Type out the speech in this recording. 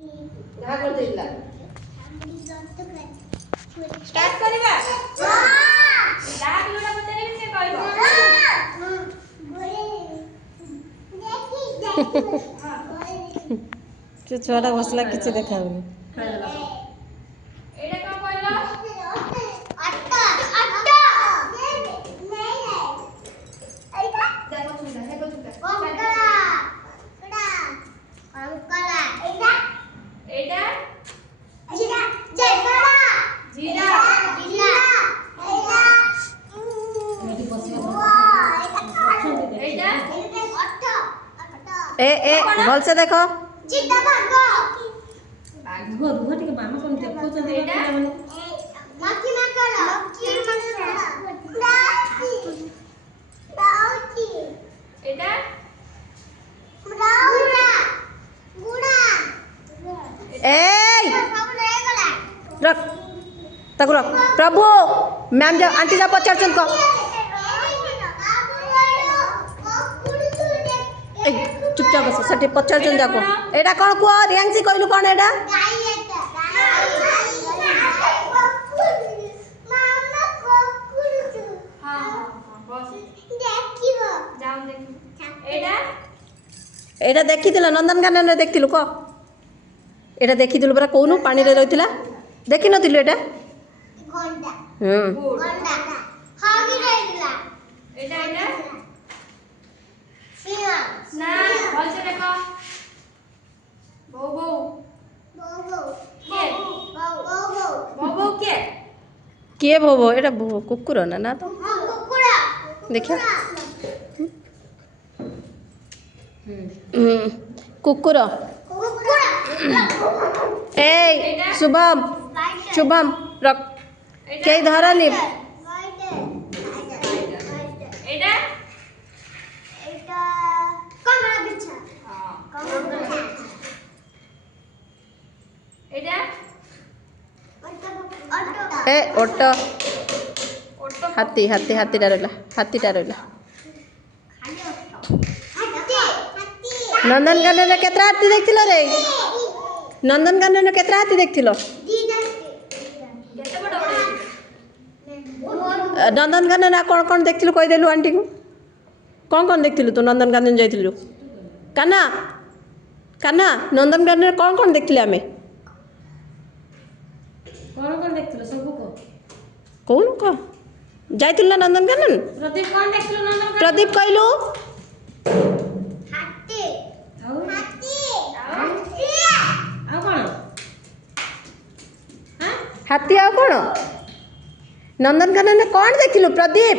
ଯାହା କରିଦେଇଥିଲା ଷ୍ଟାର୍ଟ କରିବା ଯାହା ଯୋଉଟା ପଚାରିବି ସେ କହିବ ସେ ଛୁଆଟା ବସିଲା କିଛି ଦେଖାଉନି। ଏଇଟା କଣ କହିଲ ए ए भल से देखो रख तक रख प्रभु मैम जा आंटी जा पचार को चुपचाप बस से पचार जाक एटा कौन कह रियांशी कहलु कौन एटा एटा देखी नंदनकानन देखिलु क एटा देखी परा कहूनु पानी रे रहिथिला देखि नथिलु एटा किए भोबो एटा कुकुर ना ना तो देखियो कुकुर ए शुभम शुभम रख के धरनी ए ओटो हाथी हाथी हाथीटा रहा नंदनकानन केतरा हाथी देखथिलो रे नंदनकानन केतरा हाथी देखथिलो नंदनकानन कौन कौन देखथिलु कहि देलु आंटी को कौन देखथिलु तू नंदनकानन जाइथिलु काना काना नंदनकानन कौन देखथिले आमे कौन देखथिलो सबको कौन को जाइथिलु ना नंदनकानन प्रदीप कौन देखथिलो नंदनकानन प्रदीप कहलु हाथी आ कौन नंदनकानन कौन देखिलु प्रदीप